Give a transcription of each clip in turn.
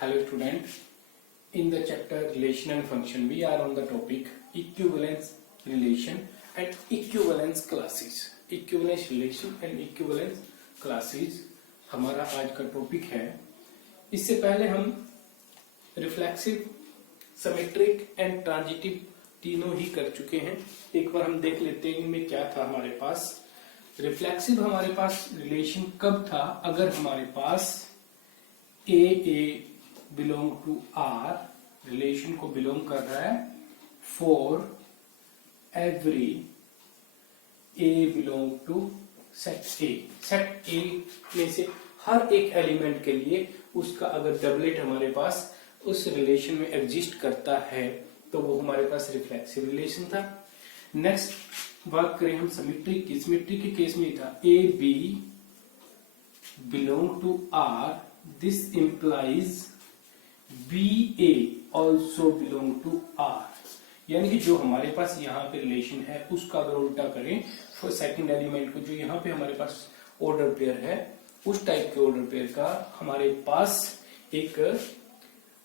Hello student, in the chapter relation and function we are on the topic equivalence relation and equivalence classes. Equivalence relation and equivalence classes हमारा आज का topic है। इससे पहले हम reflexive, symmetric and transitive तीनों ही कर चुके हैं। एक बार हम देख लेते हैं इनमें क्या था हमारे पास। रिफ्लेक्सिव हमारे पास रिलेशन कब था, अगर हमारे पास a belong to R, relation को बिलोंग कर रहा है for every a belong to set A. Set A में से हर एक एलिमेंट के लिए उसका अगर डबलेट हमारे पास उस रिलेशन में एग्जिस्ट करता है तो वो हमारे पास रिफ्लेक्सिव रिलेशन था। नेक्स्ट बात करें हम सिमेट्रिक की। सिमेट्रिक के केस में था a B belong to R, this implies b a also belong to R. यानी कि जो हमारे पास यहाँ पे रिलेशन है उसका अगर उल्टा करें, सेकंड एलिमेंट को जो यहाँ पे हमारे पास ऑर्डर पेयर है उस टाइप के ऑर्डर पेयर का हमारे पास एक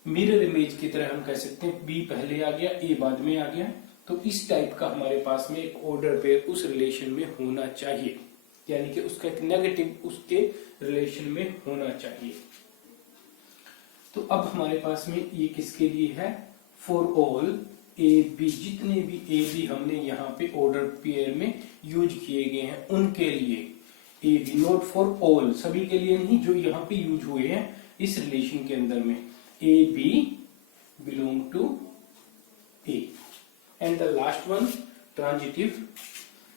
मिरर इमेज की तरह हम कह सकते हैं। बी पहले आ गया, ए बाद में आ गया, तो इस टाइप का हमारे पास में एक ऑर्डर पेयर उस रिलेशन में होना चाहिए, यानी कि उसका एक नेगेटिव उसके रिलेशन में होना चाहिए। तो अब हमारे पास में ये किसके लिए है, फॉर ऑल ए बी, जितने भी ए बी हमने यहाँ पे ऑर्डर पेयर में यूज किए गए हैं उनके लिए। A b not for all, सभी के लिए नहीं, जो यहाँ पे यूज हुए हैं इस रिलेशन के अंदर में। A B belong to A. And the last one transitive.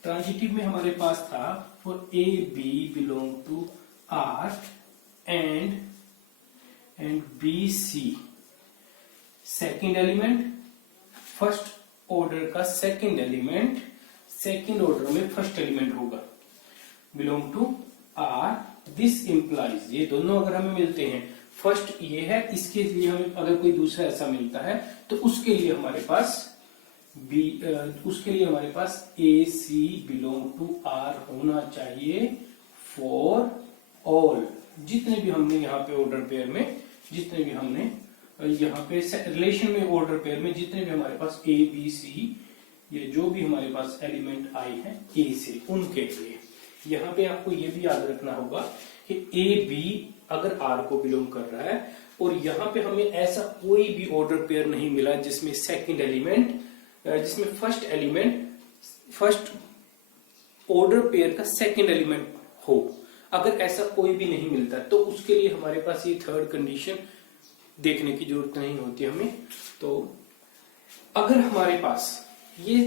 Transitive में हमारे पास था for A B belong to R and B c. Second element, first order का सेकेंड एलिमेंट सेकेंड ऑर्डर में फर्स्ट एलिमेंट होगा, belong to R, this implies, ये दोनों अगर हमें मिलते हैं, फर्स्ट ये है, इसके लिए हमें अगर कोई दूसरा ऐसा मिलता है तो उसके लिए हमारे पास ए सी बिलोंग टू आर होना चाहिए फॉर ऑल। जितने भी हमने यहाँ पे ऑर्डर पेयर में, जितने भी हमने यहाँ पे रिलेशन में ऑर्डर पेयर में जितने भी हमारे पास ए बी सी, ये जो भी हमारे पास एलिमेंट आए हैं ए से, उनके लिए यहाँ पे आपको ये भी याद रखना होगा कि ए बी अगर आर को बिलोंग कर रहा है और यहाँ पे हमें ऐसा कोई भी ऑर्डर पेयर नहीं मिला जिसमें सेकंड एलिमेंट, जिसमें फर्स्ट ऑर्डर पेयर का सेकंड एलिमेंट हो, अगर ऐसा कोई भी नहीं मिलता तो उसके लिए हमारे पास ये थर्ड कंडीशन देखने की जरूरत नहीं होती हमें। तो अगर हमारे पास ये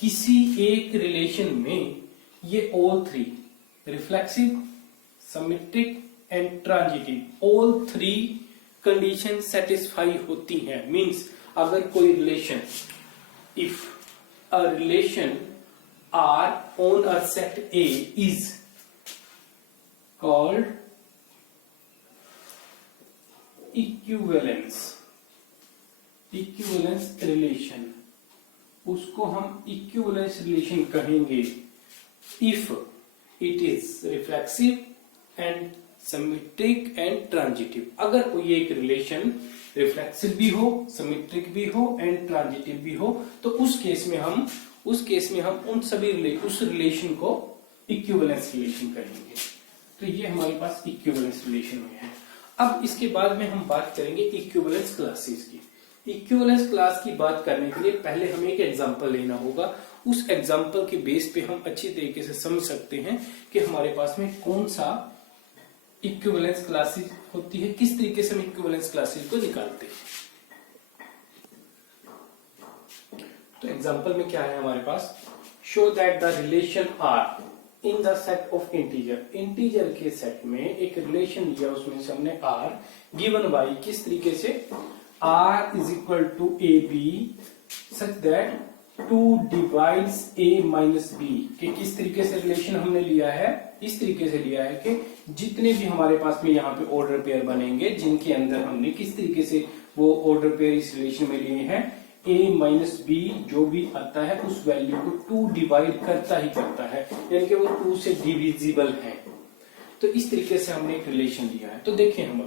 किसी एक रिलेशन में ये all three, reflexive, symmetric and transitive, all three condition satisfy होती हैं, मींस अगर कोई relation, if a relation R on a set A is called equivalence relation, उसको हम equivalence relation कहेंगे if it is reflexive and symmetric and transitive। अगर कोई एक रिलेशन रिफ्लेक्सिव भी हो, सिमेट्रिक भी हो एंड ट्रांजिटिव भी हो तो उस केस में हम उन सभी उस रिलेशन को इक्विवेलेंस रिलेशन कहेंगे। तो ये हमारे पास इक्विवेलेंस रिलेशन में है। अब इसके बाद में हम बात करेंगे इक्विवेलेंस क्लासेस की। इक्विवेलेंस क्लास की बात करने के लिए पहले हमें एक एग्जांपल लेना होगा। उस एग्जांपल के बेस पे हम अच्छी तरीके से समझ सकते हैं कि हमारे पास में कौन सा इक्विवेलेंस क्लासेस होती है, किस तरीके से हम इक्विवेलेंस क्लासेस को निकालते हैं। तो एग्जांपल में क्या है हमारे पास, show that the relation R in the set of integer. Integer के सेट में एक रिलेशन लिया, उसमें से हमने आर गिवन बाई, किस तरीके से, R is equal to a b such that 2 divides a minus b. कि किस तरीके से रिलेशन हमने लिया है, इस तरीके से लिया है कि जितने भी हमारे पास में यहाँ पे ऑर्डर पेयर बनेंगे जिनके अंदर हमने किस तरीके से वो ऑर्डर पेयर इस रिलेशन में लिए हैं, a माइनस बी जो भी आता है उस वैल्यू को 2 डिवाइड करता ही करता है, यानी कि वो 2 से डिविजिबल है। तो इस तरीके से हमने एक रिलेशन लिया है। तो देखें हम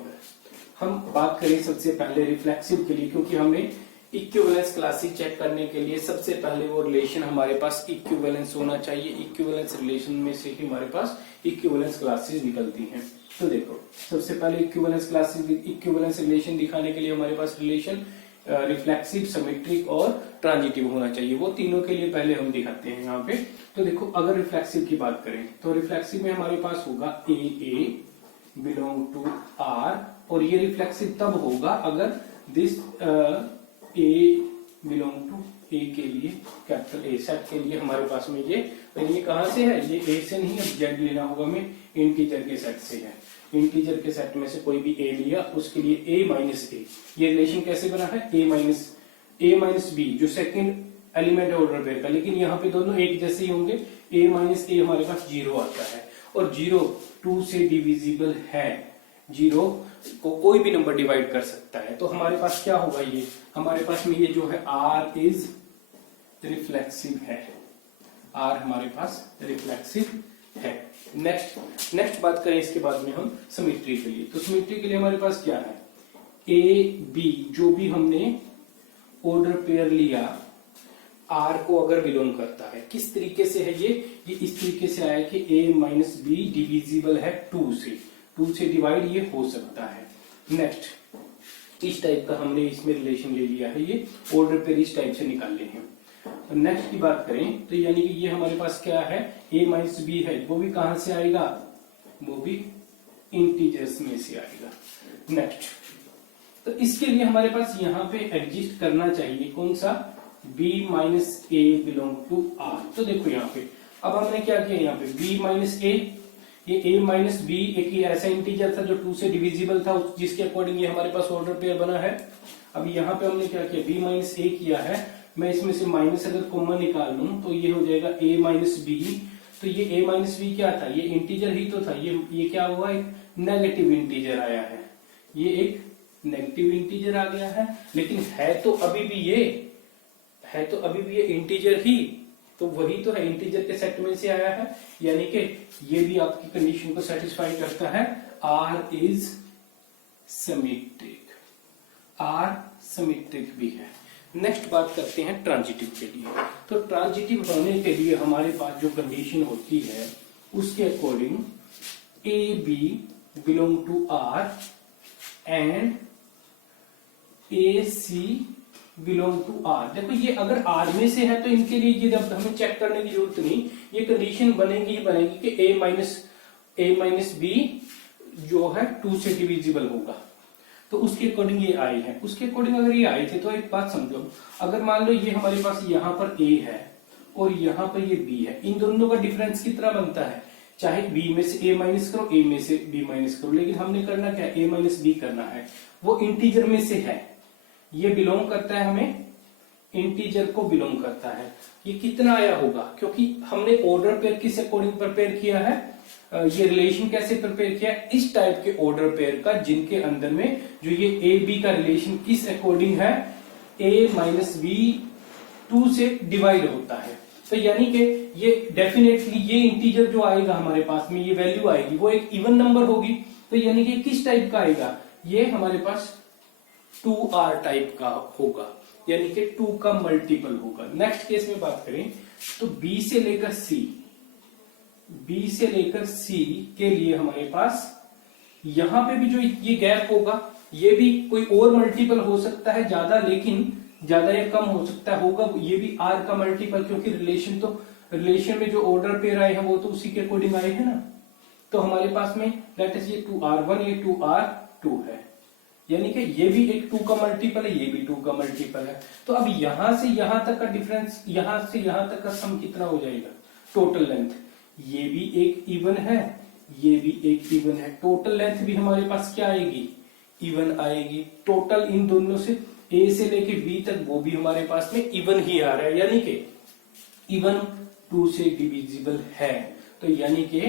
हम बात करें सबसे पहले रिफ्लेक्सिव के लिए, क्योंकि हमें इक्विवेलेंस क्लासेस चेक करने के लिए सबसे पहले वो रिलेशन हमारे पास इक्विवेलेंस होना चाहिए। इक्विवेलेंस रिलेशन में से ही हमारे पास इक्विवेलेंस क्लासेस निकलती हैं। तो देखो सबसे पहले इक्विवेलेंस क्लासेस, इक्विवेलेंस रिलेशन दिखाने के लिए हमारे पास रिलेशन रिफ्लेक्सिव, सिमेट्रिक और ट्रांजिटिव होना चाहिए। वो तीनों के लिए पहले हम दिखाते हैं यहाँ पे। तो देखो अगर रिफ्लेक्सिव की बात करें तो रिफ्लेक्सिव में हमारे पास होगा ए बिलोंग टू आर, और ये रिफ्लेक्सिव तब होगा अगर दिस ए बिलोंग टू ए के लिए, कैपिटल ए सेट के लिए हमारे पास में ये कहां से है, ये ए से नहीं, अब जेड लेना होगा, में इंटीजर के सेट से है। इंटीजर के सेट में से कोई भी ए लिया, उसके लिए ए माइनस ए, ये रिलेशन कैसे बना है, ए माइनस बी, जो सेकंड एलिमेंट है ऑर्डर पेयर का, लेकिन यहाँ पे दोनों एक जैसे ही होंगे। ए माइनस ए हमारे पास 0 आता है, और 0 2 से डिविजिबल है। 0 को कोई भी नंबर डिवाइड कर सकता है। तो हमारे पास क्या होगा, ये हमारे पास में ये जो है आर इज रिफ्लेक्सिव है, आर हमारे पास रिफ्लेक्सिव है। नेक्स्ट बात करें इसके बाद में हम सिमेट्री के लिए। तो सिमेट्री के लिए हमारे पास क्या है, ए बी जो भी हमने ऑर्डर पेयर लिया आर को अगर बिलोंग करता है, किस तरीके से है ये इस तरीके से आया कि a माइनस बी डिविजिबल है 2 से डिवाइड ये हो सकता है। नेक्स्ट इस टाइप का हमने इसमें रिलेशन ले लिया है, ये ऑर्डर पेयर इस टाइप से निकाले हैं। नेक्स्ट की बात करें तो यानी कि ये हमारे पास क्या है, a माइनस बी है, वो भी कहां से आएगा, वो भी इंटीजर्स में से आएगा। नेक्स्ट तो इसके लिए हमारे पास यहाँ पे एग्जिस्ट करना चाहिए कौन सा, b minus a belong to R. तो देखो यहाँ पे अब हमने क्या किया, यहाँ पे b माइनस ए, ये a माइनस बी एक ऐसा इंटीजर था जो 2 से डिविजिबल था, जिसके अकॉर्डिंग ये हमारे पास ऑर्डर पेयर बना है। अब यहाँ पे हमने क्या किया, b माइनस ए किया है, मैं इसमें से माइनस अगर कॉमन निकाल लूं तो ये हो जाएगा a माइनस बी। तो ये a माइनस बी क्या था, ये इंटीजर ही तो था, ये क्या हुआ, एक नेगेटिव इंटीजर आया है, ये एक नेगेटिव इंटीजर आ गया है, लेकिन है तो अभी भी ये इंटीजर ही, तो वही तो है, इंटीजर के सेट में से आया है, यानी कि ये भी आपकी कंडीशन को सेटिस्फाई करता है, R is symmetric, R symmetric भी है। नेक्स्ट बात करते हैं ट्रांजिटिव के लिए। तो ट्रांजिटिव होने के लिए हमारे पास जो कंडीशन होती है उसके according a B belong to R and a C belong to R. देखो ये अगर आर में से है तो इनके लिए ये हमें चेक करने की जरूरत नहीं, ये कंडीशन बनेगी ही बनेगी कि ए माइनस बी जो है 2 से डिविजिबल होगा, तो उसके अकॉर्डिंग ये आई है। उसके अकॉर्डिंग अगर ये आई थे तो एक बात समझो, अगर मान लो ये हमारे पास यहाँ पर ए है और यहाँ पर ये बी है, इन दोनों का डिफरेंस कितना बनता है, चाहे बी में से ए माइनस करो, ए में से बी माइनस करो, लेकिन हमने करना क्या, ए माइनस बी करना है, वो इंटीजर में से है, ये बिलोंग करता है, हमें इंटीजर को बिलोंग करता है। ये कितना आया होगा, क्योंकि हमने ऑर्डर पेयर किस अकॉर्डिंग प्रिपेयर किया है, ये रिलेशन कैसे प्रिपेयर किया, इस टाइप के ऑर्डर पेयर का जिनके अंदर में जो ये ए बी का रिलेशन किस अकॉर्डिंग है, ए माइनस बी 2 से डिवाइड होता है। तो यानी कि ये डेफिनेटली ये इंटीजर जो आएगा हमारे पास में, ये वैल्यू आएगी वो एक इवन नंबर होगी। तो यानी कि किस टाइप का आएगा, ये हमारे पास 2r टाइप का होगा, यानी कि 2 का मल्टीपल होगा। नेक्स्ट केस में बात करें तो b से लेकर c के लिए हमारे पास यहां पे भी जो ये गैप होगा, ये भी कोई और मल्टीपल हो सकता है ज्यादा, लेकिन ज्यादा या कम हो सकता होगा, ये भी r का मल्टीपल, क्योंकि रिलेशन में जो ऑर्डर पेयर आए हैं वो तो उसी के अकॉर्डिंग आए हैं ना। तो हमारे पास में लेट अस ये 2r1 ये 2r2 है, यानी कि ये भी एक 2 का मल्टीपल है, ये भी 2 का मल्टीपल है। तो अब यहां से यहां तक का डिफरेंस, यहां से यहां तक का सम कितना हो जाएगा, टोटल लेंथ, ये भी एक इवन है, ये भी एक इवन है, टोटल लेंथ भी हमारे पास क्या आएगी, इवन आएगी। टोटल इन दोनों से ए से लेके बी तक वो भी हमारे पास में इवन ही आ रहा है, यानी कि इवन 2 से डिविजिबल है। तो यानी कि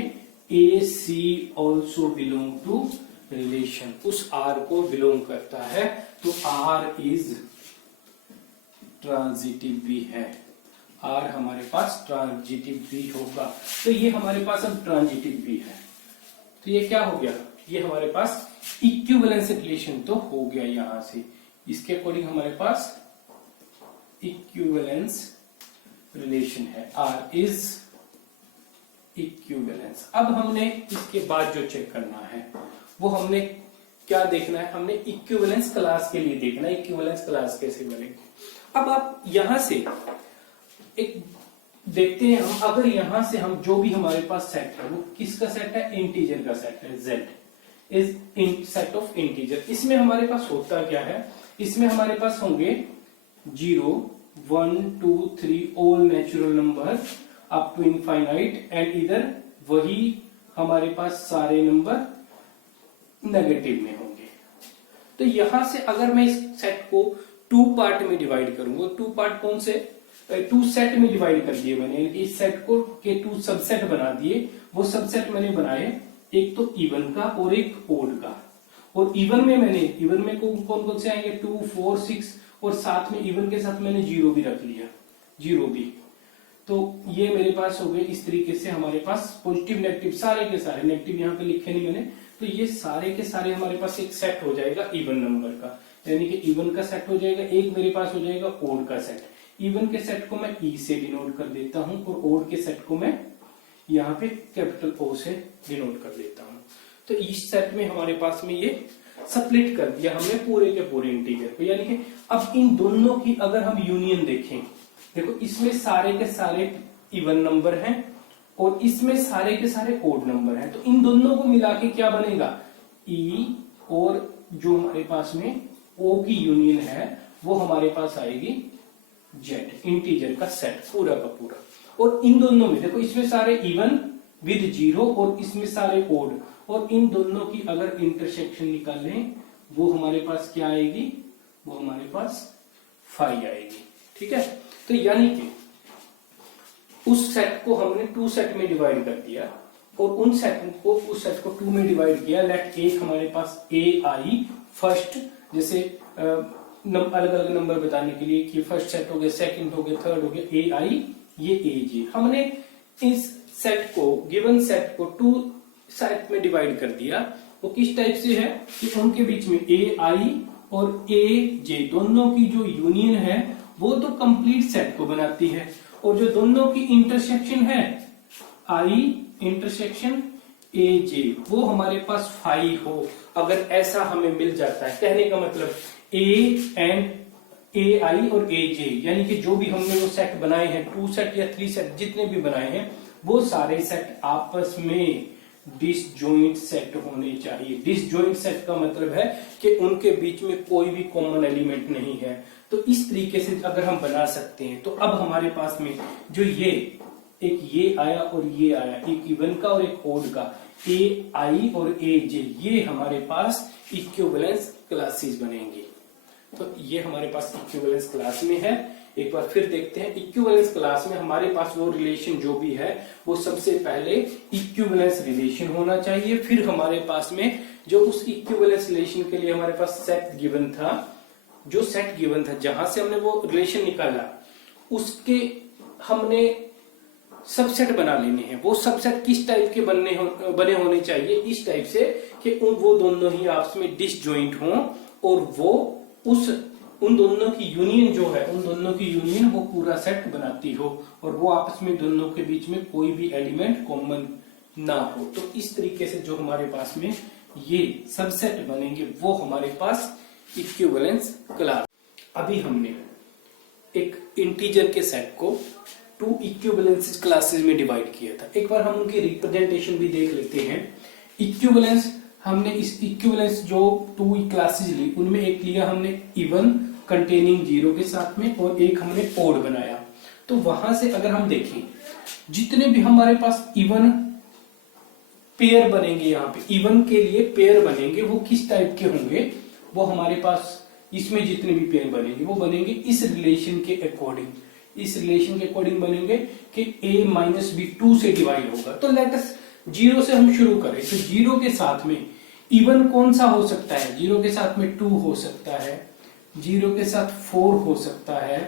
ए सी ऑल्सो बिलोंग टू रिलेशन, उस R को बिलोंग करता है, तो R इज ट्रांजिटिव भी है, R हमारे पास ट्रांजिटिव भी होगा। तो ये हमारे पास अब ट्रांजिटिव भी है, तो ये क्या हो गया, ये हमारे पास इक्विवेलेंस रिलेशन तो हो गया यहां से, इसके अकॉर्डिंग हमारे पास इक्विवेलेंस रिलेशन है, R इज इक्विवेलेंस। अब हमने इसके बाद जो चेक करना है वो हमने क्या देखना है, हमने इक्विवेलेंस क्लास के लिए देखना है, इक्विवेलेंस क्लास कैसे बनेगी। अब आप यहां से एक देखते हैं हम, अगर यहां से हम जो भी हमारे पास सेट है वो किसका सेट है, इंटीजर का सेट है, Z is in set of integer. इसमें हमारे पास होता क्या है, इसमें हमारे पास होंगे 0 1 2 3 all natural number up to infinite, and इधर वही हमारे पास सारे नंबर नेगेटिव में होंगे। तो यहां से अगर मैं इस सेट को 2 पार्ट में डिवाइड करूंगा, 2 पार्ट कौन से, 2 सेट में डिवाइड कर दिए मैंने, इस सेट को के 2 सबसेट बना दिए। वो सबसेट मैंने बनाए, एक तो इवन का और एक ओड का। और इवन में कौन कौन से आएंगे, 2 4 6, और साथ में इवन के साथ मैंने 0 भी रख लिया, 0 भी। तो ये मेरे पास हो गए इस तरीके से, हमारे पास पॉजिटिव नेगेटिव सारे के सारे, नेगेटिव यहाँ पे लिखे नहीं मैंने, तो ये सारे के सारे हमारे पास एक सेट हो जाएगा इवन नंबर का, यानी कि इवन का सेट हो जाएगा। एक मेरे पास हो जाएगा ओड का सेट। इवन के सेट को मैं ई से डिनोट कर देता हूं, और ओड के सेट को मैं यहाँ पे कैपिटल ओ से डिनोट कर देता हूं। तो इस सेट में हमारे पास में ये स्प्लिट कर दिया हमने पूरे के पूरे इंटीजर को, यानी कि अब इन दोनों की अगर हम यूनियन देखें, देखो इसमें सारे के सारे इवन नंबर हैं और इसमें सारे के सारे ओड नंबर हैं, तो इन दोनों को मिला के क्या बनेगा, ई और जो हमारे पास में ओ की यूनियन है वो हमारे पास आएगी जेड, इंटीजर का सेट पूरा का पूरा। और इन दोनों में देखो, इसमें सारे इवन विद 0 और इसमें सारे ओड, और इन दोनों की अगर इंटरसेक्शन निकालें वो हमारे पास क्या आएगी, वो हमारे पास 5 आएगी। ठीक है, तो यानी कि उस सेट को हमने 2 सेट में डिवाइड कर दिया और उस सेट को 2 में डिवाइड किया। लेट एक हमारे पास ए आई फर्स्ट, जैसे अलग अलग नंबर बताने के लिए कि फर्स्ट सेट हो गया, सेकंड हो गया, थर्ड हो गया, ए आई, ये ए जी। हमने इस सेट को, गिवन सेट को 2 सेट में डिवाइड कर दिया। वो किस टाइप से है कि उनके बीच में ए आई और ए जे दोनों की जो यूनियन है वो तो कंप्लीट सेट को बनाती है, और जो दोनों की इंटरसेक्शन है आई इंटरसेक्शन ए जे, वो हमारे पास 5 हो। अगर ऐसा हमें मिल जाता है, कहने का मतलब ए एंड ए आई और ए जे, यानी कि जो भी हमने वो सेट बनाए हैं, 2 सेट या 3 सेट जितने भी बनाए हैं, वो सारे सेट आपस में डिसजॉइंट सेट होने चाहिए। डिसजॉइंट सेट का मतलब है कि उनके बीच में कोई भी कॉमन एलिमेंट नहीं है। तो इस तरीके से अगर हम बना सकते हैं, तो अब हमारे पास में जो ये आया और ये आया, एक इवन का और एक ओड का, ए आई और ए जे, ये हमारे पास इक्विवेलेंस क्लासेस बनेंगी। तो ये हमारे पास इक्विवेलेंस क्लास में है। एक बार फिर देखते हैं, इक्विवेलेंस क्लास में हमारे पास वो रिलेशन जो भी है वो सबसे पहले इक्विवेलेंस रिलेशन होना चाहिए। फिर हमारे पास में जो उस इक्विवेलेंस रिलेशन के लिए हमारे पास सेट गिवन था, जो सेट गिवन था जहां से हमने वो रिलेशन निकाला, उसके हमने सबसेट बना लेने हैं। वो सबसेट किस टाइप के बने होने चाहिए, इस टाइप से कि वो दोनों ही आपस में डिसजॉइंट हों और वो उन दोनों की यूनियन जो है, उन दोनों की यूनियन वो पूरा सेट बनाती हो, और वो आपस में दोनों के बीच में कोई भी एलिमेंट कॉमन ना हो। तो इस तरीके से जो हमारे पास में ये सबसेट बनेंगे वो हमारे पास इक्विवेलेंस क्लास। अभी हमने एक इंटीजर के सेट को 2 इक्विवेलेंस क्लासेस में डिवाइड किया था। एक बार हम उनकी रिप्रेजेंटेशन भी देख लेते हैं। इक्विवेलेंस, हमने इस इक्विवेलेंस जो 2 क्लासेस ली, उनमें एक लिया हमने इवन कंटेनिंग 0 के साथ में, और एक हमने ओड बनाया। तो वहां से अगर हम देखें, जितने भी हमारे पास इवन पेयर बनेंगे, यहाँ पे इवन के लिए पेयर बनेंगे, वो किस टाइप के होंगे, वो हमारे पास इसमें जितने भी पेयर बनेंगे वो बनेंगे इस रिलेशन के अकॉर्डिंग। इस रिलेशन के अकॉर्डिंग बनेंगे कि a माइनस बी 2 से डिवाइड होगा। तो लेट अस 0 से हम शुरू करें। तो 0 के साथ में इवन कौन सा हो सकता है, 0 के साथ में 2 हो सकता है, 0 के साथ 4 हो सकता है,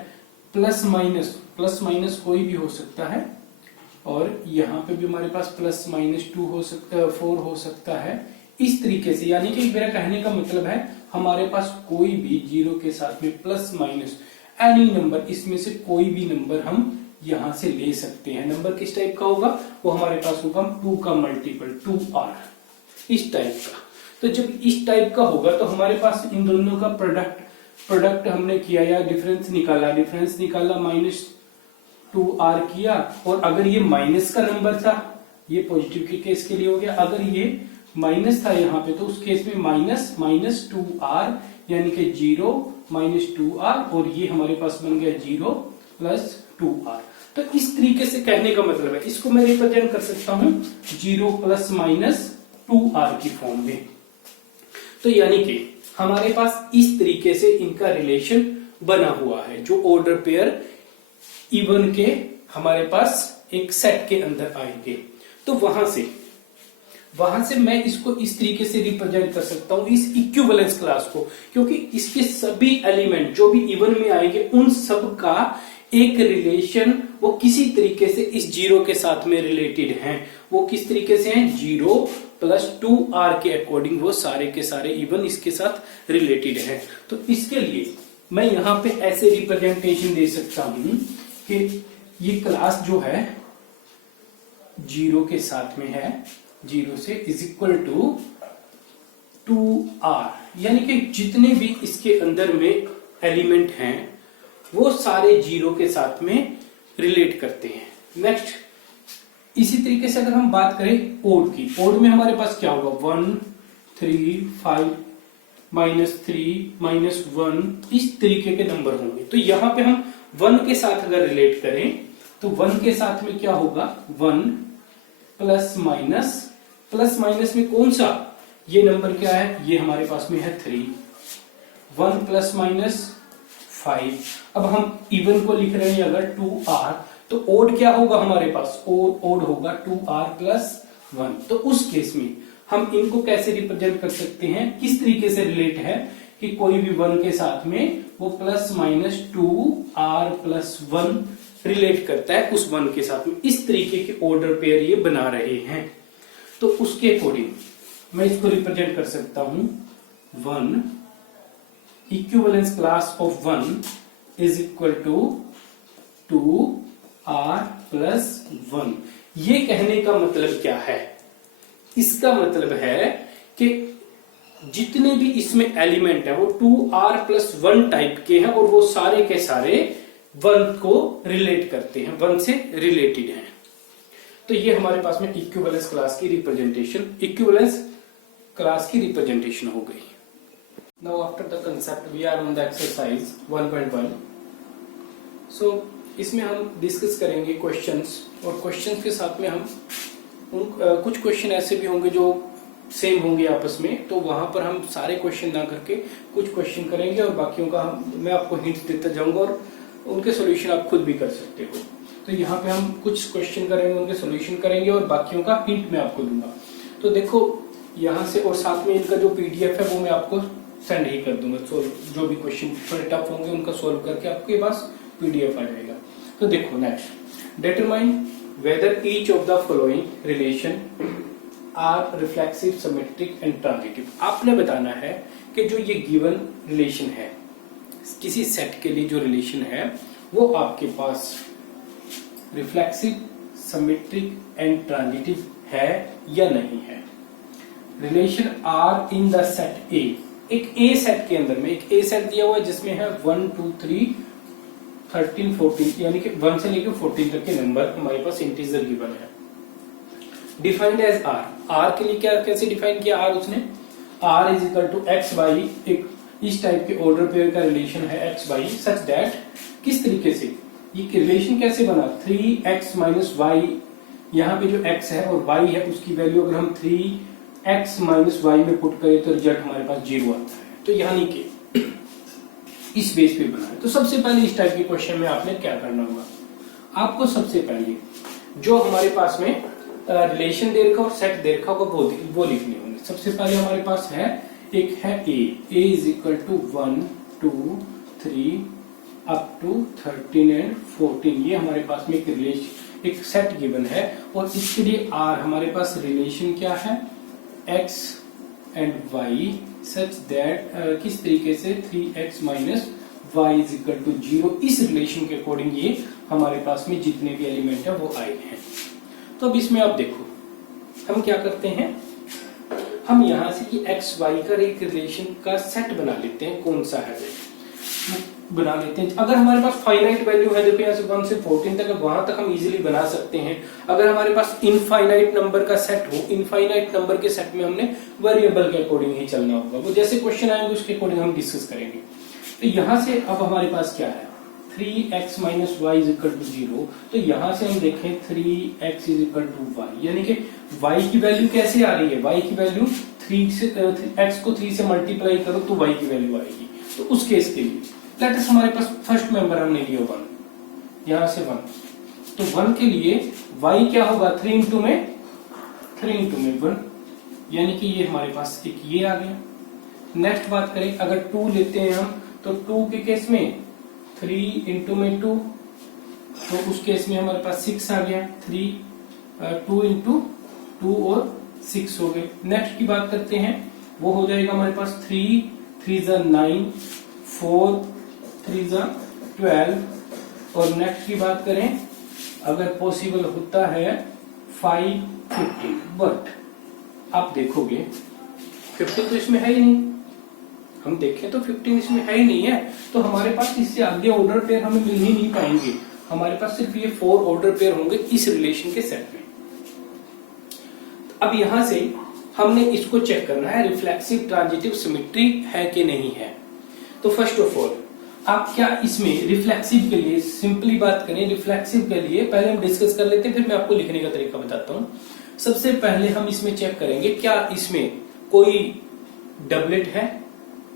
प्लस माइनस कोई भी हो सकता है, और यहाँ पे भी हमारे पास प्लस माइनस 2 हो सकता है, 4 हो सकता है, इस तरीके से, यानी कि मेरा कहने का मतलब है हमारे पास कोई भी जीरो के साथ में प्लस माइनस एनी नंबर, इसमें से कोई भी नंबर हम यहां से ले सकते हैं। नंबर किस टाइप का होगा, वो हमारे पास होगा 2 का मल्टीपल 2r, इस टाइप का। तो जब इस टाइप का होगा तो हमारे पास इन दोनों का प्रोडक्ट हमने किया या डिफरेंस निकाला माइनस 2r किया, और अगर ये माइनस का नंबर था, ये पॉजिटिव के केस के लिए हो गया, अगर ये माइनस था यहाँ पे तो उस केस में माइनस 2r यानी कि 0 माइनस 2r, और ये हमारे पास बन गया 0 प्लस 2r। तो इस तरीके से कहने का मतलब है, इसको मैं रिप्रेजेंट कर सकता हूं 0 प्लस माइनस 2r की फॉर्म में। तो यानी कि हमारे पास इस तरीके से इनका रिलेशन बना हुआ है, जो ऑर्डर पेयर इवन के हमारे पास एक सेट के अंदर आएंगे। तो वहां से मैं इसको इस तरीके से रिप्रेजेंट कर सकता हूं इस इक्विवेलेंस क्लास को, क्योंकि इसके सभी एलिमेंट जो भी इवन में आएंगे उन सब का एक रिलेशन वो किसी तरीके से इस जीरो के साथ में रिलेटेड हैं। वो किस तरीके से हैं, 0 प्लस 2r के अकॉर्डिंग वो सारे के सारे इवन इसके साथ रिलेटेड हैं। तो इसके लिए मैं यहां पे ऐसे रिप्रेजेंटेशन दे सकता हूं कि ये क्लास जो है 0 के साथ में है, 0 से इज इक्वल टू 2r, यानी कि जितने भी इसके अंदर में एलिमेंट हैं वो सारे 0 के साथ में रिलेट करते हैं। नेक्स्ट, इसी तरीके से अगर हम बात करें ओड की, ओड में हमारे पास क्या होगा 1 3 5 -3 -1, इस तरीके के नंबर होंगे। तो यहां पे हम 1 के साथ अगर रिलेट करें तो 1 के साथ में क्या होगा 1 प्लस माइनस में कौन सा, ये नंबर क्या है, ये हमारे पास में है 3, 1 प्लस माइनस 5। अब हम इवन को लिख रहे हैं अगर 2r, तो ओड क्या होगा हमारे पास, ओड होगा 2r प्लस 1। तो उस केस में हम इनको कैसे रिप्रेजेंट कर सकते हैं, किस तरीके से रिलेट है कि कोई भी 1 के साथ में वो plus minus 2r plus 1 relate करता है उस 1 के साथ में। इस तरीके के ऑर्डर पेयर ये बना रहे हैं। तो उसके अकॉर्डिंग मैं इसको रिप्रेजेंट कर सकता हूं 1 equivalence class of 1 is equal to 2r plus 1। ये कहने का मतलब क्या है, इसका मतलब है कि जितने भी इसमें एलिमेंट है वो 2r प्लस 1 टाइप के हैं, और वो सारे के सारे 1 को रिलेट करते हैं, 1 से रिलेटेड हैं। तो ये हमारे पास में इक्विवेलेंस क्लास की रिप्रेजेंटेशन हो गई। Now after the concept we are on the exercise 1.1। So इसमें हम डिस्कस करेंगे क्वेश्चंस, और क्वेश्चंस के साथ में हम कुछ क्वेश्चन ऐसे भी होंगे जो सेम होंगे आपस में, तो वहां पर हम सारे क्वेश्चन ना करके कुछ क्वेश्चन करेंगे और बाकियों का मैं आपको हिंट देता जाऊंगा, और उनके सॉल्यूशन आप खुद भी कर सकते हो। तो यहाँ पे हम कुछ क्वेश्चन करेंगे, उनके सॉल्यूशन करेंगे, और बाकियों का हिंट मैं आपको दूंगा। तो देखो यहाँ से, और साथ में इनका जो पीडीएफ है वो मैं आपको सेंड ही कर दूंगा। तो जो भी क्वेश्चन थोड़े टफ होंगे उनका सोल्व करके आपके पास पीडीएफ आ जाएगा। तो देखो next, determine whether each of the following relation are reflexive, symmetric and transitive. आपने बताना है कि जो ये गिवन रिलेशन है, किसी सेट के लिए जो रिलेशन है वो आपके पास रिफ्लेक्सिव, सिमेट्रिक एंड ट्रांजिटिव है या नहीं है। Relation R in the set A, एक ए सेट के अंदर में एक ए सेट दिया हुआ है जिसमें है 1 2 3 13 14, यानी कि 1 से लेकर 14 तक के नंबर हमारे पास इंटीजर गिवन है। डिफाइंड एज आर, आर के लिए क्या कैसे डिफाइन किया आर उसने, R is equal to x y, एक इस टाइप के ऑर्डर पेयर का रिलेशन है एक्स वाई, सच दैट, किस तरीके से ये रिलेशन कैसे बना, 3x माइनस वाई, यहाँ पे जो x है और y है उसकी वैल्यू अगर हम 3x माइनस वाई में पुट करें तो रिजल्ट हमारे पास 0 आता है। तो यानी कि इस बेस पे बना है। तो सबसे पहले इस टाइप के क्वेश्चन में आपने क्या करना होगा, आपको सबसे पहले जो हमारे पास में रिलेशन दे रखा और सेट दे रखा होगा वो लिखने होंगे। सबसे पहले हमारे पास है एक है A is equal to 1 2 3 up to 13 and 14, ये हमारे पास में एक रिलेशन, एक सेट गिवन है, और इसके लिए आर हमारे पास रिलेशन क्या है, x and y such that किस तरीके से 3x minus y is equal to 0, इस रिलेशन के अकॉर्डिंग ये हमारे पास में जितने भी एलिमेंट है वो आए हैं। तो अब इसमें आप देखो हम क्या करते हैं, हम यहां से कि एक्स वाई का एक रिलेशन का सेट बना लेते हैं। कौन सा है वो बना लेते हैं। अगर हमारे पास फाइनाइट वैल्यू है, देखो यहाँ से 1 से 14 तक, वहां तक हम इजीली बना सकते हैं। अगर हमारे पास इनफाइनाइट नंबर का सेट हो, इनफाइनाइट नंबर के सेट में हमने वेरिएबल के अकॉर्डिंग ही चलना होगा। वो जैसे क्वेश्चन आएंगे उसके अकॉर्डिंग हम डिस्कस करेंगे। तो यहां से अब हमारे पास क्या है, 3x minus y is equal to 0। तो यहां से हम देखें 3x is equal to Y, यानी कि y की वैल्यू कैसे आ रही है, y की वैल्यू 3 से x को 3 से मल्टीप्लाई करो तो y की वैल्यू आएगी। तो उस केस के लिए लेट अस हमारे पास फर्स्ट मेंबर हमने लिया 1, यहां से 1, तो 1 के लिए y क्या होगा, 3 इंटू में 1, यानी कि ये हमारे पास एक ये आ गया। नेक्स्ट बात करें, अगर 2 लेते हैं हम, तो 2 के केस में 3 इंटू में 2, तो उस केस में हमारे पास 6 आ गया। 2 इंटू 2 और 6 हो गए। नेक्स्ट की बात करते हैं, वो हो जाएगा हमारे पास 3 3 9, 4 3 12, और नेक्स्ट की बात करें अगर पॉसिबल होता है 5 15, बट आप देखोगे 15 तो इसमें है ही नहीं, हम देखें तो 15 इसमें है ही नहीं है। तो हमारे पास इससे आगे ऑर्डर पेयर हमें मिल ही नहीं पाएंगे। हमारे पास सिर्फ ये 4 ऑर्डर पेयर होंगे इस रिलेशन के सेट में। अब यहां से हमने इसको चेक करना है, रिफ्लेक्सिव ट्रांजिटिव सिमेट्री है कि नहीं है। तो फर्स्ट ऑफ ऑल आप क्या इसमें रिफ्लेक्सिव के लिए सिंपली बात करें, रिफ्लेक्सिव के लिए पहले हम डिस्कस कर लेते हैं, फिर मैं आपको लिखने का तरीका बताता हूं। सबसे पहले हम इसमें चेक करेंगे क्या इसमें कोई डबलेट है,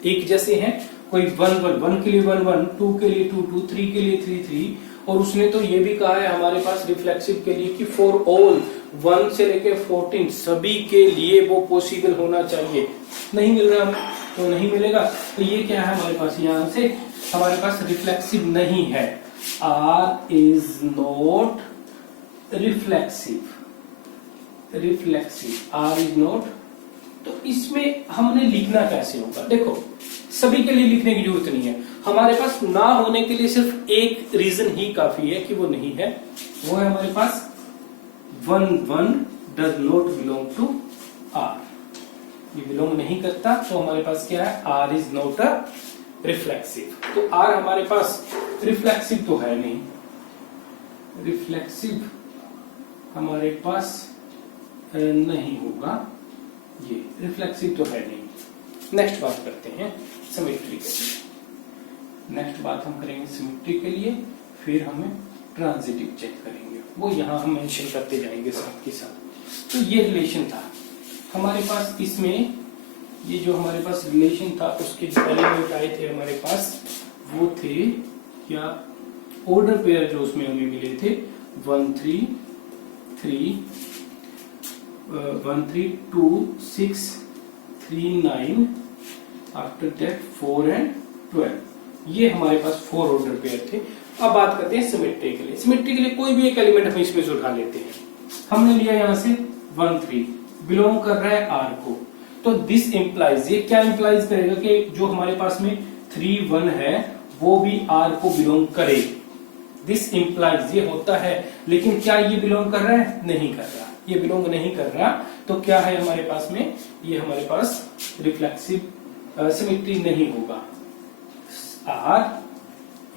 एक जैसे हैं, कोई 1 के लिए 1 2 के लिए 2 3 के लिए 3 और उसने तो ये भी कहा है हमारे पास रिफ्लेक्सिव के लिए कि फॉर ऑल 1 से लेके 14 सभी के लिए वो पॉसिबल होना चाहिए। नहीं मिल रहा हमें, तो नहीं मिलेगा। तो ये क्या है हमारे पास, यहां से हमारे पास रिफ्लेक्सिव नहीं है। R is not reflexive, R is not. तो इसमें हमने लिखना कैसे होगा, देखो सभी के लिए लिखने की जरूरत नहीं है। हमारे पास ना होने के लिए सिर्फ एक रीजन ही काफी है कि वो नहीं है, वो है हमारे पास 1 does not belong to R, ये बिलोंग नहीं करता। तो हमारे पास क्या है, R is not a reflexive. तो R हमारे पास रिफ्लेक्सिव तो है नहीं, रिफ्लेक्सिव हमारे पास नहीं होगा, ये रिफ्लेक्सिव तो है नहीं। नेक्स्ट बात करते हैं सिमेट्री के लिए। नेक्स्ट बात हम करेंगे सिमेट्री के लिए, फिर हमें ट्रांजिटिव चेक करेंगे, वो यहां हम मेंशन करते जाएंगे साथ के साथ। तो ये रिलेशन था हमारे पास, इसमें ये जो हमारे पास रिलेशन था उसके जो एलिमेंट आए थे हमारे पास वो थे क्या, ऑर्डर पेयर जो उसमें हमें मिले थे 1 3 2 6 3 9, आफ्टर दैट 4 एंड 12, ये हमारे पास 4 ऑर्डर पेयर थे। अब बात करते हैं सिमेट्री के लिए। सिमेट्री के लिए कोई भी एक एलिमेंट हम इसमें से उठा लेते हैं। हमने लिया यहां से 1 3 बिलोंग कर रहा है R को, तो दिस इंप्लाइज, ये क्या इंप्लाइज करेगा कि जो हमारे पास में 3 1 है वो भी R को बिलोंग करे। दिस इंप्लाइज, ये होता है, लेकिन क्या ये बिलोंग कर रहा है, नहीं कर रहा, ये बिलोंग नहीं कर रहा। तो क्या है हमारे पास में, ये हमारे पास रिफ्लेक्सिव सिमेट्री नहीं होगा। R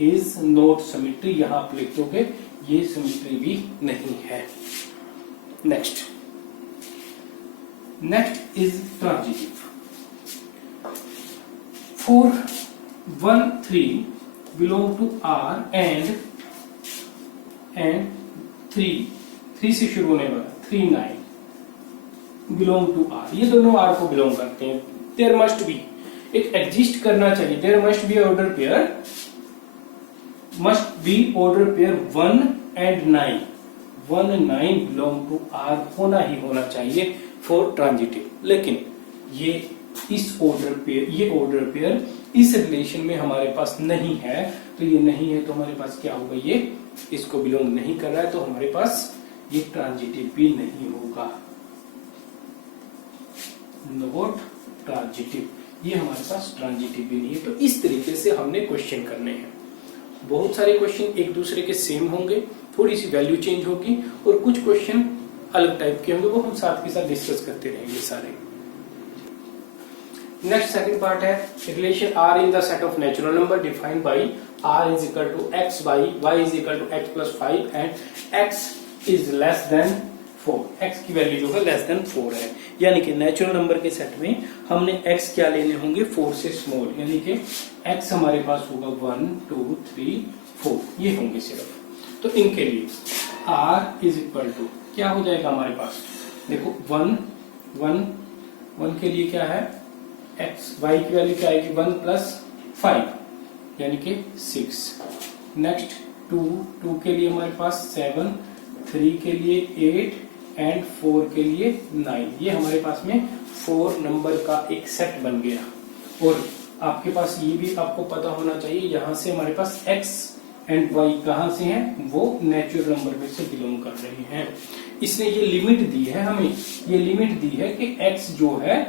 इज नॉट सिमेट्री, यहां आप लिख दोगे ये सिमेट्री भी नहीं है। Next is transitive. For 1 3 belong to R and 3 से शुरू होने वाला 3 9 बिलोंग टू R, ये दोनों R को बिलोंग करते हैं। देयर मस्ट बी, एक एग्जिस्ट करना चाहिए, there must be order pair, must be order pair 1 and 9, 1 9 belong to R होना ही होना चाहिए फॉर ट्रांजिटिव। लेकिन ये इस ऑर्डर पेयर, ये ऑर्डर पेयर इस रिलेशन में हमारे पास नहीं है, तो ये नहीं है तो हमारे पास क्या होगा, ये इसको बिलोंग नहीं कर रहा है, तो हमारे पास ये ट्रांजिटिव भी नहीं होगा, नॉट ट्रांजिटिव, ये हमारे पास ट्रांजिटिव भी नहीं है। तो इस तरीके से हमने क्वेश्चन करने हैं। बहुत सारे क्वेश्चन एक दूसरे के सेम होंगे, थोड़ी सी वैल्यू चेंज होगी, और कुछ क्वेश्चन अलग टाइप के होंगे, वो हम साथ के साथ डिस्कस करते रहेंगे सारे। नेक्स्ट सेकंड पार्ट है relation R in the set of natural number defined by R is equal to x by y is equal to x plus 5 and x is less than 4। X की value जो है less than 4 है, यानी कि natural number के set में हमने x क्या लेने होंगे, 4 से स्मॉल, यानी कि एक्स हमारे पास होगा 1 2 3 4, ये होंगे सिर्फ। तो इनके लिए आर इज इक्वल टू क्या हो जाएगा हमारे पास, देखो 1 1 1 के लिए क्या है एक्स, वाई की वैल्यू क्या आएगी 1 प्लस 5 यानी कि 6। नेक्स्ट 2 2 के लिए हमारे पास 7, 3 के लिए 8 एंड 4 के लिए 9। ये हमारे पास में 4 नंबर का एक सेट बन गया। और आपके पास ये भी आपको पता होना चाहिए, यहाँ से हमारे पास x एंड y कहाँ से हैं, वो नेचुरल नंबर में से बिलोंग कर रहे हैं। इसने ये लिमिट दी है हमें, ये लिमिट दी है कि x जो है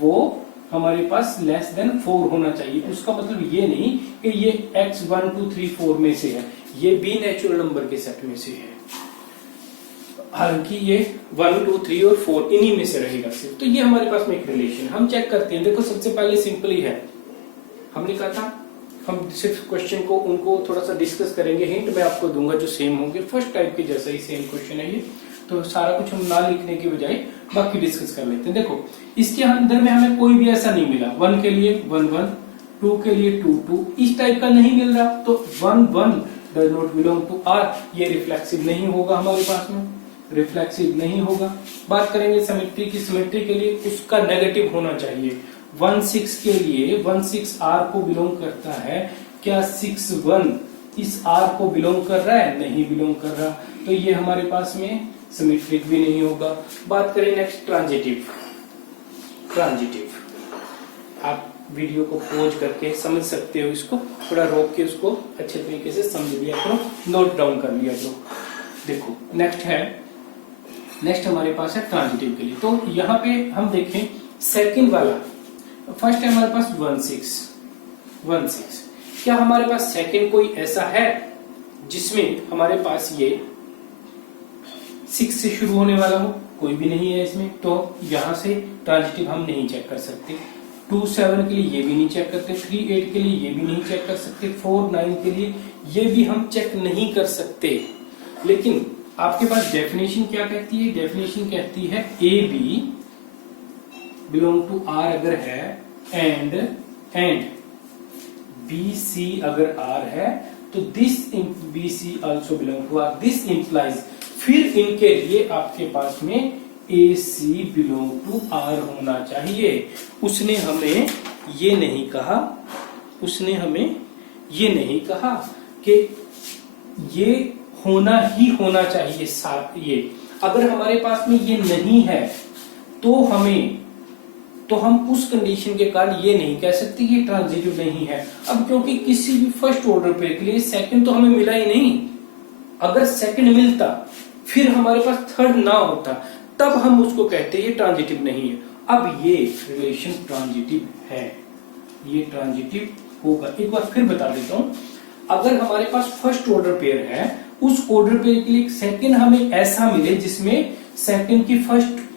वो हमारे पास लेस देन 4 होना चाहिए। उसका मतलब ये नहीं कि ये x 1 2 3 4 में से है, ये भी नेचुरल नंबर के सेट में से है। हालांकि ये 1 2 3 और 4 इन्हीं में से रहेगा सिर्फ। तो ये हमारे पास में एक रिलेशन हम चेक करते हैं। देखो सबसे पहले सिंपल ही है, हमने कहा था हम सिर्फ क्वेश्चन को उनको थोड़ा सा डिस्कस करेंगे, हिंट मैं आपको दूंगा जो सेम होंगे, फर्स्ट टाइप के जैसा ही सेम क्वेश्चन है ये। तो सारा कुछ हम ना लिखने की बजाय बाकी डिस्कस कर लेते हैं। देखो इसके अंदर में हमें कोई भी ऐसा नहीं मिला, 1 के लिए 1 1, 2 के लिए 2 2, इस टाइप का नहीं मिल रहा। तो 1 1 does not belong to R, ये रिफ्लेक्सिव नहीं होगा हमारे पास में, रिफ्लेक्सिव नहीं होगा। बात करेंगे सिमेट्री की, सिमेट्री के लिए उसका नेगेटिव होना चाहिए। 1 6 के लिए 1 6 आर को बिलोंग करता है, क्या 6 1 इस आर को बिलोंग कर रहा है, नहीं बिलोंग कर रहा। तो ये हमारे पास में सिमेट्रिक भी नहीं होगा। बात करें नेक्स्ट ट्रांजिटिव, ट्रांजिटिव आप वीडियो को पॉज करके समझ सकते हो, इसको थोड़ा रोक के उसको अच्छे तरीके से समझ लिया करो, नोट डाउन कर लिया करो। देखो नेक्स्ट है, नेक्स्ट हमारे पास है ट्रांजिटिव के लिए। तो यहाँ पे हम देखें सेकंड वाला, फर्स्ट है हमारे पास 1 6 1 6। क्या हमारे पास सेकंड कोई ऐसा है जिसमें हमारे पास ये 6 से शुरू होने वाला हो, कोई भी नहीं है इसमें। तो यहां से ट्रांजिटिव हम नहीं चेक कर सकते। 2 7 के लिए ये भी नहीं चेक करते, 3 8 के लिए ये भी नहीं चेक कर सकते, 4 9 के लिए ये भी हम चेक नहीं कर सकते। लेकिन आपके पास डेफिनेशन क्या कहती है, डेफिनेशन कहती है a B belong to R अगर है एंड बी सी अगर आर है तो this b c also belong to R, this implies, फिर इनके लिए आपके पास में a C belong to R होना चाहिए। उसने हमें ये नहीं कहा, उसने हमें ये नहीं कहा कि ये होना ही होना चाहिए साथ। ये अगर हमारे पास में ये नहीं है तो हम उस कंडीशन के कारण ये नहीं कह सकते कि ये ट्रांजिटिव नहीं है। अब क्योंकि किसी भी फर्स्ट ऑर्डर पेयर के लिए सेकंड तो हमें मिला ही नहीं, अगर सेकंड मिलता फिर हमारे पास थर्ड ना होता, तब हम उसको कहते ये ट्रांजिटिव नहीं है। अब ये रिलेशन ट्रांजिटिव है, ये ट्रांजिटिव होगा। एक बार फिर बता देता हूं, अगर हमारे पास फर्स्ट ऑर्डर पेयर है, उस ऑर्डर पेयर के लिए सेकंड हमें ऐसा मिले जिसमें सेकंड की फर्स्ट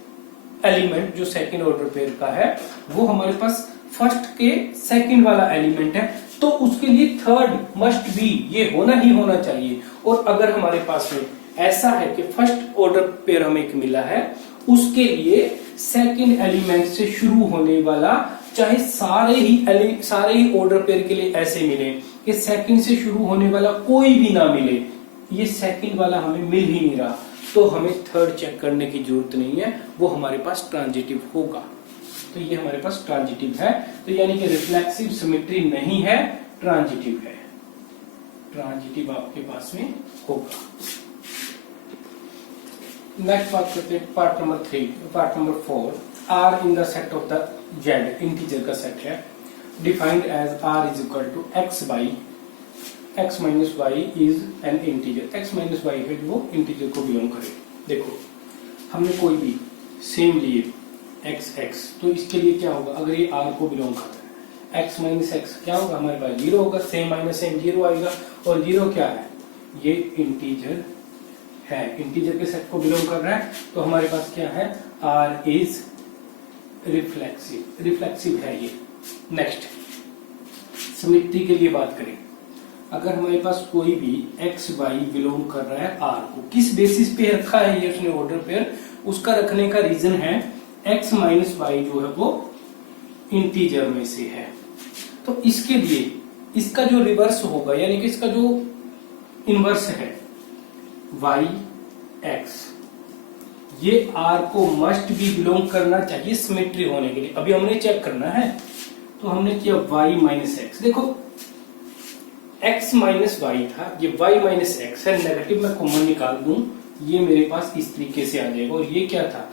एलिमेंट जो सेकंड ऑर्डर पेयर का है वो हमारे पास फर्स्ट के सेकंड वाला एलिमेंट है, तो उसके लिए थर्ड मस्ट बी, ये होना ही होना चाहिए। और अगर हमारे पास में ऐसा है कि फर्स्ट ऑर्डर पेयर हमें एक मिला है, उसके लिए सेकंड एलिमेंट से शुरू होने वाला, चाहे सारे ही ऑर्डर पेयर के लिए ऐसे मिले कि सेकंड से शुरू होने वाला कोई भी ना मिले, ये सेकंड वाला हमें मिल ही नहीं रहा, तो हमें थर्ड चेक करने की जरूरत नहीं है, वो हमारे पास ट्रांजिटिव होगा। तो ये हमारे पास ट्रांजिटिव है। तो यानी कि रिफ्लेक्सिव सिमेट्री नहीं है, ट्रांजिटिव है, ट्रांजिटिव आपके पास में होगा। नेक्स्ट बात करते हैं part number 3, part number 4, R in the set of the z, integer का सेट है, defined as R is equal to x by x minus y is an integer. x minus y है वो इंटीजर को belong करे। देखो हमने कोई भी सेम लिए एक्स एक्स, तो इसके लिए क्या होगा, अगर ये आर को बिलोंग कर रहा है, एक्स माइनस एक्स क्या होगा हमारे पास, जीरो होगा, सेम माइनस सेम जीरो आएगा, और जीरो क्या है, ये इंटीजर है, इंटीजर के सेट को बिलोंग कर रहा है, तो हमारे पास क्या है, आर इज रिफ्लेक्सिव, रिफ्लेक्सिव है ये। नेक्स्ट सिमेट्री के लिए बात करें, अगर हमारे पास कोई भी एक्स वाई बिलोंग कर रहा है आर को, किस बेसिस पे रखा है ये उसने ऑर्डर पेयर, उसका रखने का रीजन है एक्स माइनस वाई जो है वो इंटीजर में से है, तो इसके लिए इसका जो रिवर्स होगा, यानी कि इसका जो इनवर्स है वाई एक्स, ये आर को मस्ट भी बिलोंग करना चाहिए सिमेट्री होने के लिए। अभी हमने चेक करना है, तो हमने किया y माइनस एक्स, देखो x माइनस वाई था, ये y माइनस एक्स है, नेगेटिव मैं कॉमन निकाल दूं, ये मेरे पास इस तरीके से आ जाएगा, और ये क्या था,